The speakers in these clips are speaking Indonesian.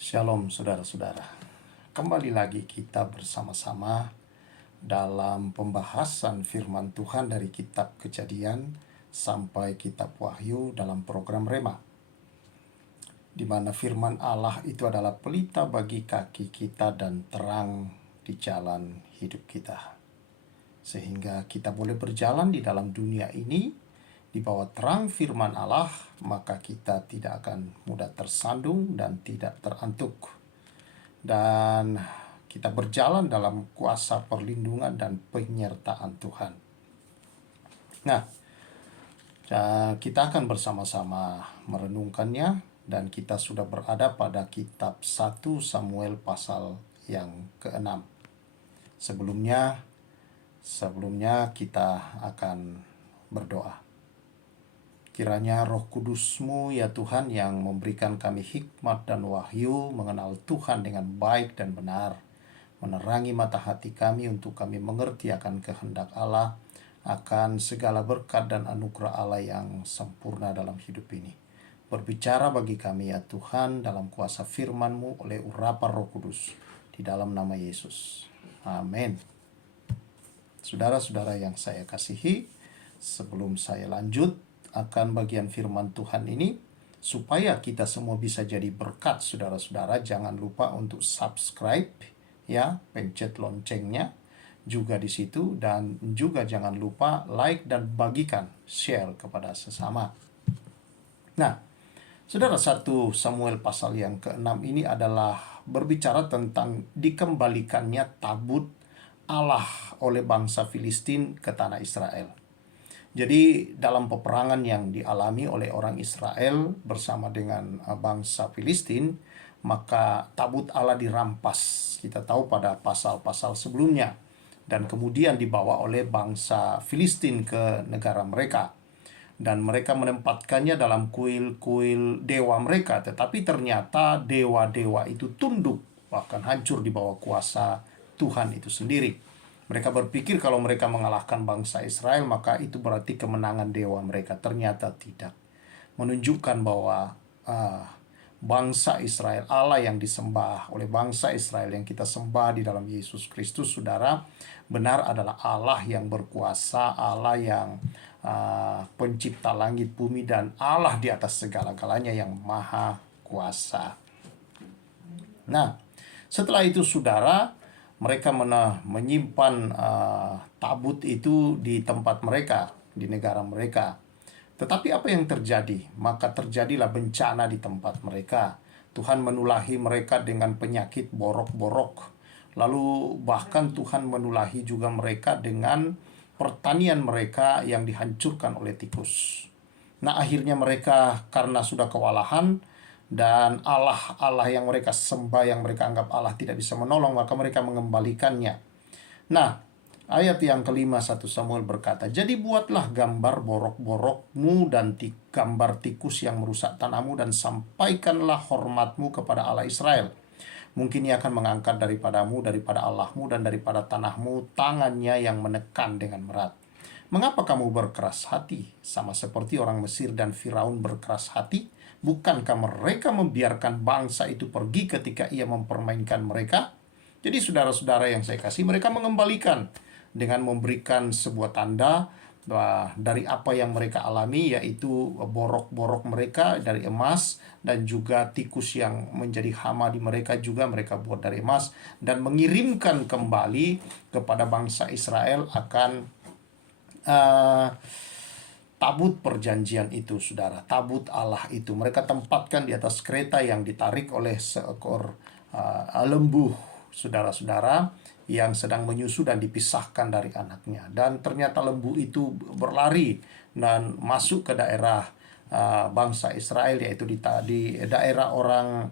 Shalom saudara-saudara. Kembali lagi kita bersama-sama dalam pembahasan firman Tuhan dari kitab Kejadian sampai kitab Wahyu dalam program Rema, di mana firman Allah itu adalah pelita bagi kaki kita dan terang di jalan hidup kita. Sehingga kita boleh berjalan di dalam dunia ini di bawah terang firman Allah, maka kita tidak akan mudah tersandung dan tidak terantuk. Dan kita berjalan dalam kuasa perlindungan dan penyertaan Tuhan. Nah, kita akan bersama-sama merenungkannya, dan kita sudah berada pada kitab 1 Samuel pasal yang ke-6. Sebelumnya kita akan berdoa. Kiranya Roh Kudus-Mu ya Tuhan yang memberikan kami hikmat dan wahyu mengenal Tuhan dengan baik dan benar, menerangi mata hati kami untuk kami mengerti akan kehendak Allah, akan segala berkat dan anugerah Allah yang sempurna dalam hidup ini. Berbicara bagi kami ya Tuhan dalam kuasa firman-Mu oleh urapan Roh Kudus, di dalam nama Yesus. Amin. Saudara-saudara yang saya kasihi, sebelum saya lanjut akan bagian firman Tuhan ini, supaya kita semua bisa jadi berkat, saudara-saudara, jangan lupa untuk subscribe ya, pencet loncengnya juga di situ, dan juga jangan lupa like dan bagikan, share kepada sesama. Nah, saudara, 1 Samuel pasal yang ke-6 ini adalah berbicara tentang dikembalikannya tabut Allah oleh bangsa Filistin ke tanah Israel. Jadi dalam peperangan yang dialami oleh orang Israel bersama dengan bangsa Filistin, maka tabut Allah dirampas. Kita tahu pada pasal-pasal sebelumnya. Dan kemudian dibawa oleh bangsa Filistin ke negara mereka. Dan mereka menempatkannya dalam kuil-kuil dewa mereka. Tetapi ternyata dewa-dewa itu tunduk, bahkan hancur di bawah kuasa Tuhan itu sendiri. Mereka berpikir kalau mereka mengalahkan bangsa Israel, maka itu berarti kemenangan dewa mereka. Ternyata tidak. Menunjukkan bahwa bangsa Israel, Allah yang disembah oleh bangsa Israel yang kita sembah di dalam Yesus Kristus, saudara, benar adalah Allah yang berkuasa, Allah yang pencipta langit bumi, dan Allah di atas segala-galanya yang maha kuasa. Nah, setelah itu saudara, mereka menyimpan tabut itu di tempat mereka, di negara mereka. Tetapi apa yang terjadi? Maka terjadilah bencana di tempat mereka. Tuhan menulahi mereka dengan penyakit borok-borok. Lalu bahkan Tuhan menulahi juga mereka dengan pertanian mereka yang dihancurkan oleh tikus. Nah, akhirnya mereka karena sudah kewalahan, dan Allah yang mereka sembah, yang mereka anggap Allah, tidak bisa menolong, maka mereka mengembalikannya. Nah, ayat yang kelima 1 Samuel berkata, "Jadi buatlah gambar borok-borokmu dan gambar tikus yang merusak tanahmu, dan sampaikanlah hormatmu kepada Allah Israel. Mungkin ia akan mengangkat daripada Allahmu dan daripada tanahmu tangannya yang menekan dengan berat. Mengapa kamu berkeras hati, sama seperti orang Mesir dan Firaun berkeras hati? Bukankah mereka membiarkan bangsa itu pergi ketika ia mempermainkan mereka?" Jadi saudara-saudara yang saya kasih, mereka mengembalikan dengan memberikan sebuah tanda dari apa yang mereka alami, yaitu borok-borok mereka dari emas, dan juga tikus yang menjadi hama di mereka juga mereka buat dari emas, dan mengirimkan kembali kepada bangsa Israel akan tabut perjanjian itu, saudara. Tabut Allah itu mereka tempatkan di atas kereta yang ditarik oleh seekor lembu, saudara-saudara, yang sedang menyusu dan dipisahkan dari anaknya. Dan ternyata lembu itu berlari dan masuk ke daerah bangsa Israel, yaitu di daerah orang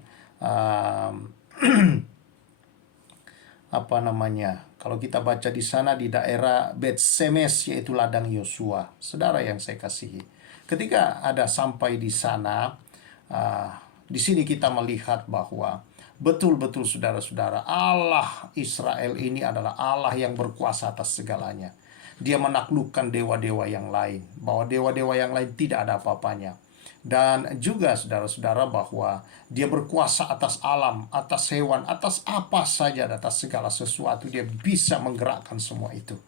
kalau kita baca di sana di daerah Bet-Semes, yaitu ladang Yosua. Saudara yang saya kasihi, ketika ada sampai di sana, di sini kita melihat bahwa betul-betul saudara-saudara, Allah Israel ini adalah Allah yang berkuasa atas segalanya. Dia menaklukkan dewa-dewa yang lain, bahwa dewa-dewa yang lain tidak ada apa-apanya. Dan juga saudara-saudara bahwa dia berkuasa atas alam, atas hewan, atas apa saja, atas segala sesuatu. Dia bisa menggerakkan semua itu.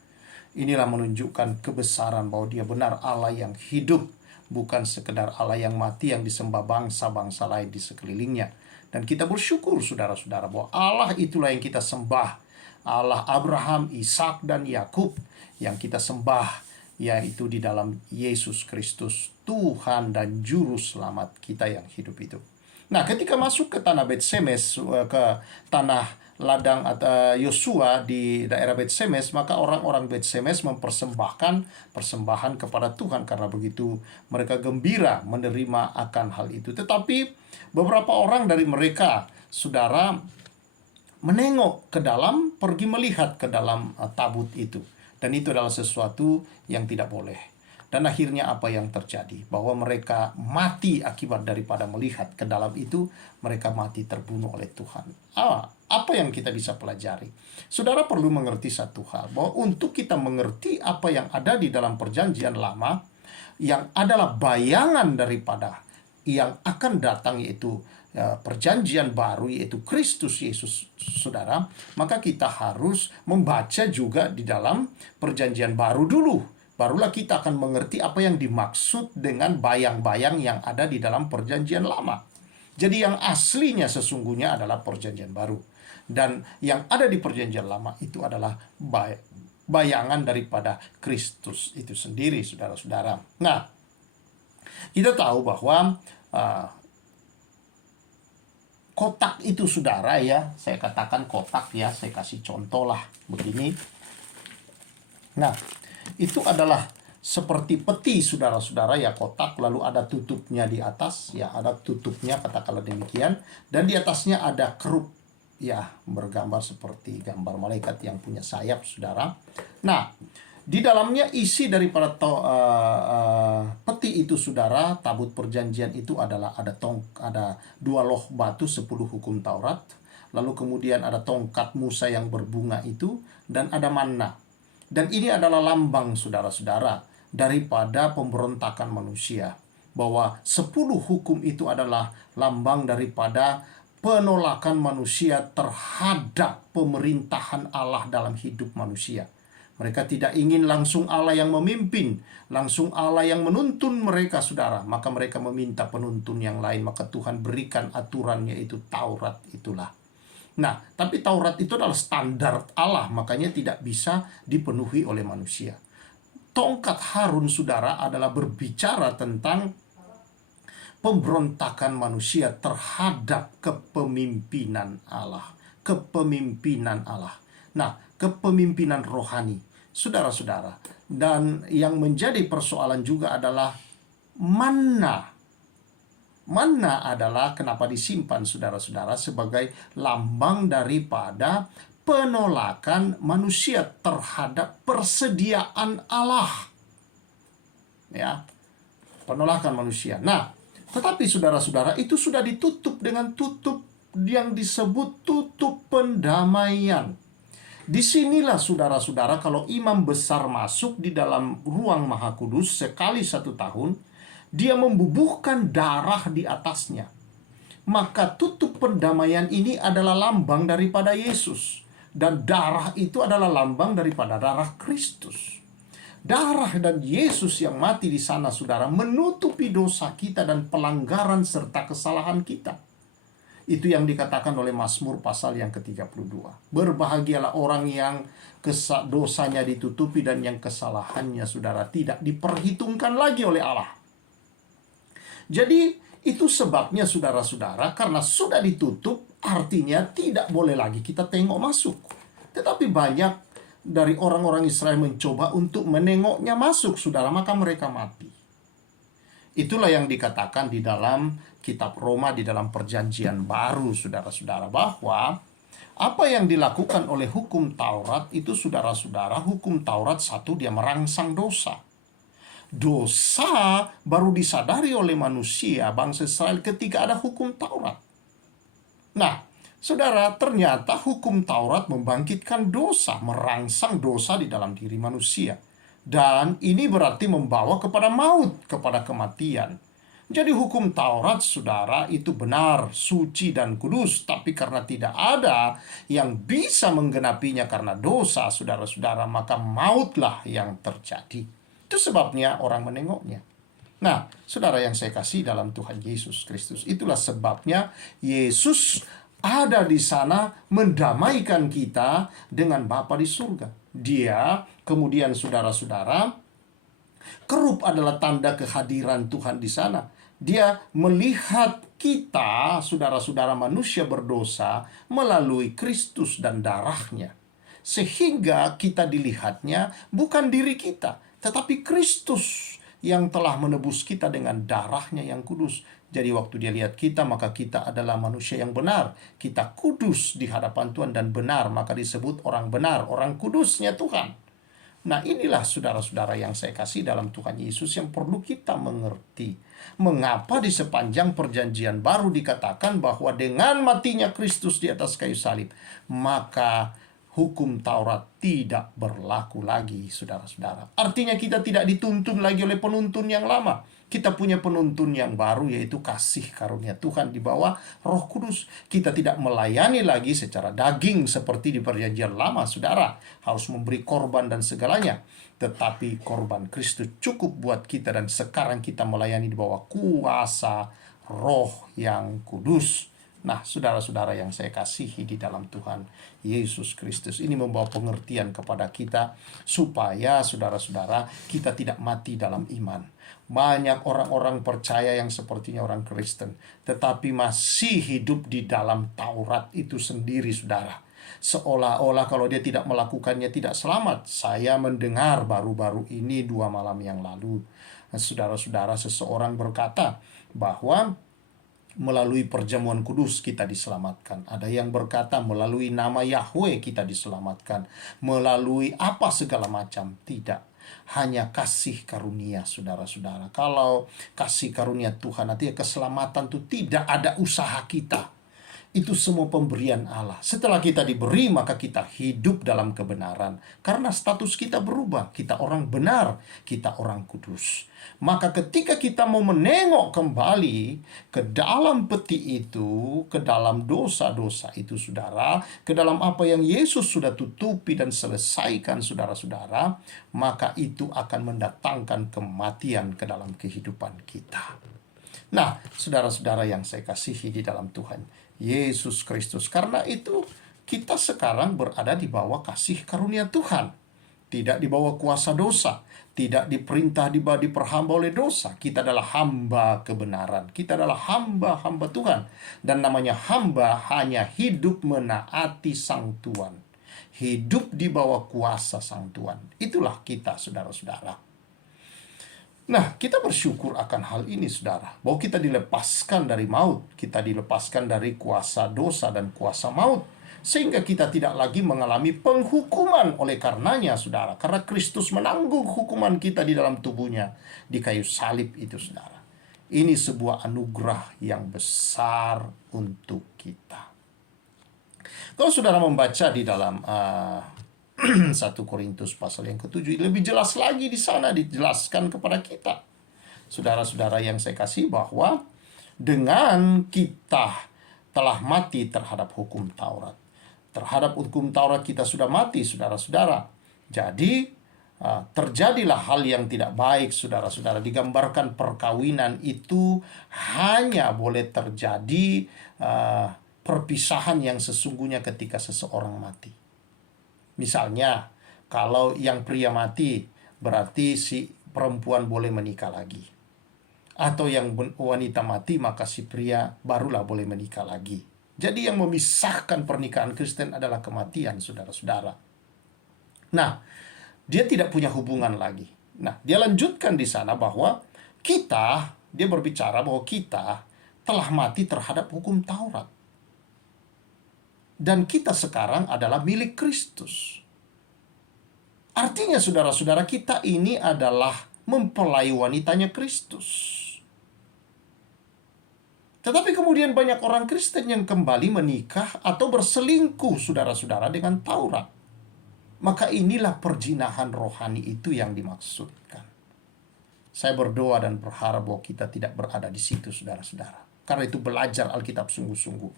Inilah menunjukkan kebesaran bahwa dia benar Allah yang hidup, bukan sekedar Allah yang mati yang disembah bangsa-bangsa lain di sekelilingnya. Dan kita bersyukur saudara-saudara bahwa Allah itulah yang kita sembah. Allah Abraham, Ishak, dan Yakub yang kita sembah, yaitu di dalam Yesus Kristus, Tuhan dan Juru Selamat kita yang hidup itu. Nah, ketika masuk ke tanah Bet-Semes, ke tanah ladang atau Yosua di daerah Bet-Semes, maka orang-orang Bet-Semes mempersembahkan persembahan kepada Tuhan. Karena begitu mereka gembira menerima akan hal itu. Tetapi beberapa orang dari mereka, saudara, menengok ke dalam, pergi melihat ke dalam tabut itu. Dan itu adalah sesuatu yang tidak boleh. Dan akhirnya apa yang terjadi? Bahwa mereka mati akibat daripada melihat ke dalam itu. Mereka mati terbunuh oleh Tuhan. Apa yang kita bisa pelajari? Saudara perlu mengerti satu hal. Bahwa untuk kita mengerti apa yang ada di dalam perjanjian lama, yang adalah bayangan daripada yang akan datang, yaitu perjanjian baru, yaitu Kristus Yesus, saudara, maka kita harus membaca juga di dalam perjanjian baru dulu. Barulah kita akan mengerti apa yang dimaksud dengan bayang-bayang yang ada di dalam perjanjian lama. Jadi yang aslinya sesungguhnya adalah perjanjian baru. Dan yang ada di perjanjian lama itu adalah bayangan daripada Kristus itu sendiri, saudara-saudara. Nah, kita tahu bahwa kotak itu, saudara, ya, saya katakan kotak, ya, saya kasih contoh lah begini. Nah, itu adalah seperti peti, saudara-saudara, ya, kotak, lalu ada tutupnya di atas, ya, ada tutupnya, katakanlah demikian, dan di atasnya ada kerup, ya, bergambar seperti gambar malaikat yang punya sayap, saudara. Nah, di dalamnya isi daripada peti itu, saudara, tabut perjanjian itu adalah ada 2 loh batu 10 hukum Taurat, lalu kemudian ada tongkat Musa yang berbunga itu, dan ada manna. Dan ini adalah lambang, saudara-saudara, daripada pemberontakan manusia, bahwa 10 hukum itu adalah lambang daripada penolakan manusia terhadap pemerintahan Allah dalam hidup manusia. Mereka tidak ingin langsung Allah yang memimpin, langsung Allah yang menuntun mereka, saudara. Maka mereka meminta penuntun yang lain. Maka Tuhan berikan aturannya, itu Taurat itulah. Nah, tapi Taurat itu adalah standar Allah, makanya tidak bisa dipenuhi oleh manusia. Tongkat Harun, saudara, adalah berbicara tentang pemberontakan manusia terhadap kepemimpinan Allah. Kepemimpinan Allah. Nah, kepemimpinan rohani, saudara-saudara. Dan yang menjadi persoalan juga adalah manna. Manna adalah kenapa disimpan, saudara-saudara, sebagai lambang daripada penolakan manusia terhadap persediaan Allah. Ya, penolakan manusia. Nah, tetapi saudara-saudara, itu sudah ditutup dengan tutup yang disebut tutup pendamaian. Disinilah, saudara-saudara, kalau imam besar masuk di dalam ruang Maha Kudus sekali 1 tahun, dia membubuhkan darah di atasnya. Maka tutup pendamaian ini adalah lambang daripada Yesus. Dan darah itu adalah lambang daripada darah Kristus. Darah dan Yesus yang mati di sana, saudara, menutupi dosa kita dan pelanggaran serta kesalahan kita. Itu yang dikatakan oleh Mazmur pasal yang ke-32. Berbahagialah orang yang dosanya ditutupi dan yang kesalahannya, saudara, tidak diperhitungkan lagi oleh Allah. Jadi itu sebabnya, saudara-saudara, karena sudah ditutup, artinya tidak boleh lagi kita tengok masuk. Tetapi banyak dari orang-orang Israel mencoba untuk menengoknya masuk, saudara, maka mereka mati. Itulah yang dikatakan di dalam kitab Roma, di dalam perjanjian baru, saudara-saudara, bahwa apa yang dilakukan oleh hukum Taurat itu, saudara-saudara, hukum Taurat, satu, dia merangsang dosa. Dosa baru disadari oleh manusia, bangsa Israel, ketika ada hukum Taurat. Nah, saudara, ternyata hukum Taurat membangkitkan dosa, merangsang dosa di dalam diri manusia. Dan ini berarti membawa kepada maut, kepada kematian. Jadi hukum Taurat, saudara, itu benar, suci dan kudus. Tapi karena tidak ada yang bisa menggenapinya karena dosa, saudara-saudara, maka mautlah yang terjadi. Itu sebabnya orang menengoknya. Nah, saudara yang saya kasih dalam Tuhan Yesus Kristus, itulah sebabnya Yesus ada di sana mendamaikan kita dengan Bapa di surga. Dia, kemudian saudara-saudara, kerup adalah tanda kehadiran Tuhan di sana. Dia melihat kita, saudara-saudara manusia berdosa, melalui Kristus dan darahnya. Sehingga kita dilihatnya bukan diri kita, tetapi Kristus yang telah menebus kita dengan darahnya yang kudus. Jadi waktu dia lihat kita, maka kita adalah manusia yang benar. Kita kudus di hadapan Tuhan dan benar, maka disebut orang benar, orang kudusnya Tuhan. Nah, inilah saudara-saudara yang saya kasih dalam Tuhan Yesus yang perlu kita mengerti. Mengapa di sepanjang perjanjian baru dikatakan bahwa dengan matinya Kristus di atas kayu salib, maka hukum Taurat tidak berlaku lagi, saudara-saudara. Artinya kita tidak dituntun lagi oleh penuntun yang lama. Kita punya penuntun yang baru, yaitu kasih karunia Tuhan di bawah Roh Kudus. Kita tidak melayani lagi secara daging seperti di perjanjian lama, saudara. Harus memberi korban dan segalanya. Tetapi korban Kristus cukup buat kita, dan sekarang kita melayani di bawah kuasa Roh yang kudus. Nah, saudara-saudara yang saya kasihi di dalam Tuhan Yesus Kristus, ini membawa pengertian kepada kita supaya saudara-saudara kita tidak mati dalam iman. Banyak orang-orang percaya yang sepertinya orang Kristen, tetapi masih hidup di dalam Taurat itu sendiri, saudara. Seolah-olah kalau dia tidak melakukannya tidak selamat. Saya mendengar baru-baru ini 2 malam yang lalu, saudara-saudara, seseorang berkata bahwa melalui perjamuan kudus kita diselamatkan. Ada yang berkata melalui nama Yahweh kita diselamatkan. Melalui apa segala macam. Tidak. Hanya kasih karunia, saudara-saudara. Kalau kasih karunia Tuhan, artinya keselamatan itu tidak ada usaha kita. Itu semua pemberian Allah. Setelah kita diberi, maka kita hidup dalam kebenaran. Karena status kita berubah. Kita orang benar, kita orang kudus. Maka ketika kita mau menengok kembali ke dalam peti itu, ke dalam dosa-dosa itu, saudara, ke dalam apa yang Yesus sudah tutupi dan selesaikan, saudara-saudara, maka itu akan mendatangkan kematian ke dalam kehidupan kita. Nah, saudara-saudara yang saya kasihi di dalam Tuhan Yesus Kristus, karena itu kita sekarang berada di bawah kasih karunia Tuhan. Tidak di bawah kuasa dosa, tidak diperintah diperhamba oleh dosa. Kita adalah hamba kebenaran. Kita adalah hamba-hamba Tuhan. Dan namanya hamba hanya hidup menaati Sang Tuhan. Hidup di bawah kuasa Sang Tuhan. Itulah kita, saudara-saudara. Nah, kita bersyukur akan hal ini, saudara. Bahwa kita dilepaskan dari maut. Kita dilepaskan dari kuasa dosa dan kuasa maut. Sehingga kita tidak lagi mengalami penghukuman oleh karenanya, saudara. Karena Kristus menanggung hukuman kita di dalam tubuhnya. Di kayu salib itu, saudara. Ini sebuah anugerah yang besar untuk kita. Kalau saudara membaca di dalam 1 Korintus pasal yang ke-7, lebih jelas lagi di sana dijelaskan kepada kita, saudara-saudara yang saya kasih, bahwa dengan kita telah mati terhadap hukum Taurat. Terhadap hukum Taurat kita sudah mati, saudara-saudara. Jadi terjadilah hal yang tidak baik, saudara-saudara. Digambarkan perkawinan itu hanya boleh terjadi perpisahan yang sesungguhnya ketika seseorang mati. Misalnya, kalau yang pria mati, berarti si perempuan boleh menikah lagi. Atau yang wanita mati, maka si pria barulah boleh menikah lagi. Jadi yang memisahkan pernikahan Kristen adalah kematian, saudara-saudara. Nah, dia tidak punya hubungan lagi. Nah, dia lanjutkan di sana bahwa dia berbicara bahwa kita telah mati terhadap hukum Taurat. Dan kita sekarang adalah milik Kristus. Artinya, saudara-saudara, kita ini adalah mempelai wanitanya Kristus. Tetapi kemudian banyak orang Kristen yang kembali menikah atau berselingkuh, saudara-saudara, dengan Taurat. Maka inilah perzinahan rohani itu yang dimaksudkan. Saya berdoa dan berharap bahwa kita tidak berada di situ, saudara-saudara. Karena itu belajar Alkitab sungguh-sungguh.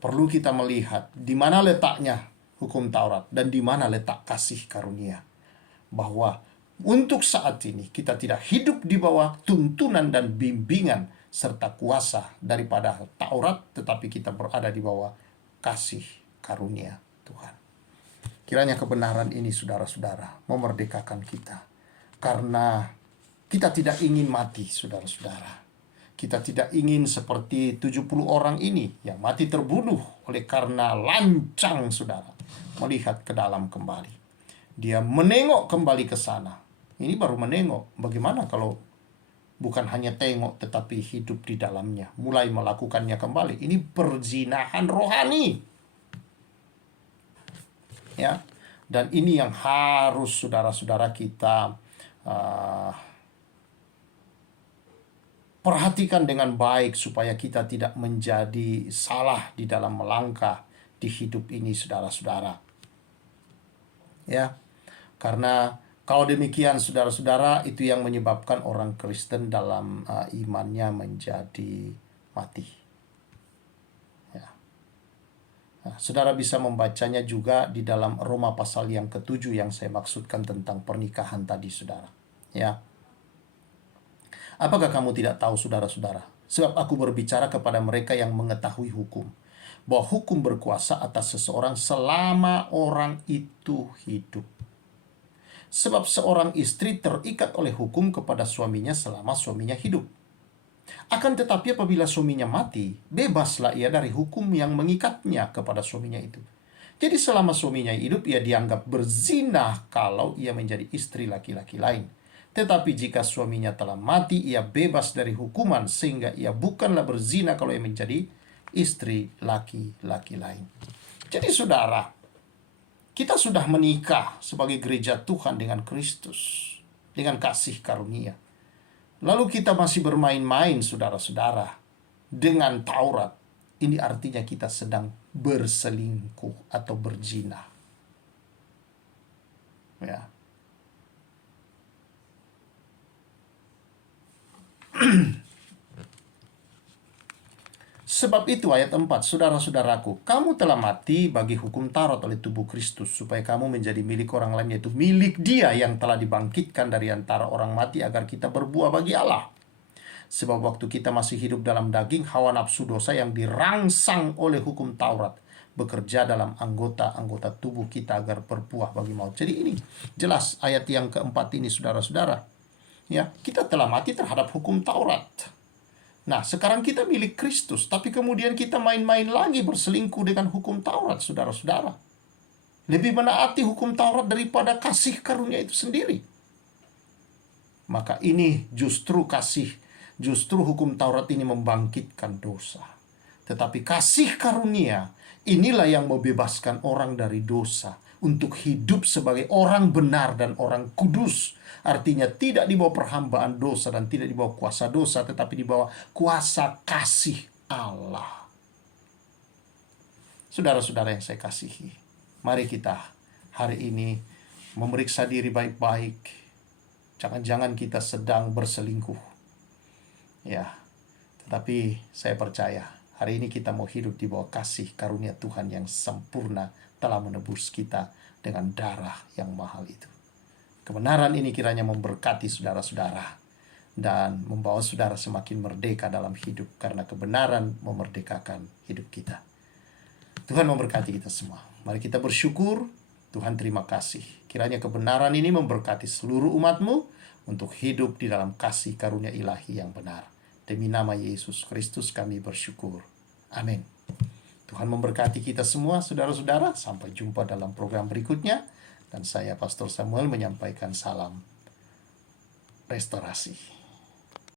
Perlu kita melihat di mana letaknya hukum Taurat dan di mana letak kasih karunia. Bahwa untuk saat ini kita tidak hidup di bawah tuntunan dan bimbingan serta kuasa daripada Taurat, tetapi kita berada di bawah kasih karunia Tuhan. Kiranya kebenaran ini, saudara-saudara, memerdekakan kita. Karena kita tidak ingin mati, saudara-saudara. Kita tidak ingin seperti 70 orang ini yang mati terbunuh oleh karena lancang, saudara, melihat ke dalam kembali. Dia menengok kembali ke sana. Ini baru menengok. Bagaimana kalau bukan hanya tengok tetapi hidup di dalamnya, mulai melakukannya kembali? Ini perzinahan rohani. Ya. Dan ini yang harus saudara-saudara kita perhatikan dengan baik supaya kita tidak menjadi salah di dalam melangkah di hidup ini, saudara-saudara. Ya, karena kalau demikian, saudara-saudara, itu yang menyebabkan orang Kristen dalam imannya menjadi mati. Ya. Nah, saudara bisa membacanya juga di dalam Roma pasal yang ke-7 yang saya maksudkan tentang pernikahan tadi, saudara. Ya. Apakah kamu tidak tahu, saudara-saudara? Sebab aku berbicara kepada mereka yang mengetahui hukum, bahwa hukum berkuasa atas seseorang selama orang itu hidup. Sebab seorang istri terikat oleh hukum kepada suaminya selama suaminya hidup. Akan tetapi apabila suaminya mati, bebaslah ia dari hukum yang mengikatnya kepada suaminya itu. Jadi selama suaminya hidup, ia dianggap berzina kalau ia menjadi istri laki-laki lain. Tetapi jika suaminya telah mati, ia bebas dari hukuman, sehingga ia bukanlah berzina kalau ia menjadi istri laki-laki lain. Jadi saudara, kita sudah menikah sebagai gereja Tuhan dengan Kristus, dengan kasih karunia. Lalu kita masih bermain-main, saudara-saudara, dengan Taurat. Ini artinya kita sedang berselingkuh atau berzina. Ya. Sebab itu ayat 4, saudara-saudaraku, kamu telah mati bagi hukum Taurat oleh tubuh Kristus, supaya kamu menjadi milik orang lain, yaitu milik Dia yang telah dibangkitkan dari antara orang mati, agar kita berbuah bagi Allah. Sebab waktu kita masih hidup dalam daging, hawa nafsu dosa yang dirangsang oleh hukum Taurat bekerja dalam anggota-anggota tubuh kita agar berbuah bagi maut. Jadi ini jelas ayat yang keempat ini, saudara-saudara. Ya, kita telah mati terhadap hukum Taurat. Nah, sekarang kita milik Kristus, tapi kemudian kita main-main lagi berselingkuh dengan hukum Taurat, saudara-saudara. Lebih menaati hukum Taurat daripada kasih karunia itu sendiri. Maka ini justru hukum Taurat ini membangkitkan dosa. Tetapi kasih karunia, inilah yang membebaskan orang dari dosa untuk hidup sebagai orang benar dan orang kudus. Artinya tidak di bawah perhambaan dosa dan tidak di bawah kuasa dosa, tetapi di bawah kuasa kasih Allah. Saudara-saudara yang saya kasihi, mari kita hari ini memeriksa diri baik-baik. Jangan-jangan kita sedang berselingkuh. Ya, tetapi saya percaya hari ini kita mau hidup di bawah kasih karunia Tuhan yang sempurna telah menebus kita dengan darah yang mahal itu. Kebenaran ini kiranya memberkati saudara-saudara dan membawa saudara semakin merdeka dalam hidup, karena kebenaran memerdekakan hidup kita. Tuhan memberkati kita semua. Mari kita bersyukur. Tuhan, terima kasih. Kiranya kebenaran ini memberkati seluruh umat-Mu untuk hidup di dalam kasih karunia ilahi yang benar. Demi nama Yesus Kristus kami bersyukur. Amin. Tuhan memberkati kita semua, saudara-saudara. Sampai jumpa dalam program berikutnya. Dan saya, Pastor Samuel, menyampaikan salam restorasi.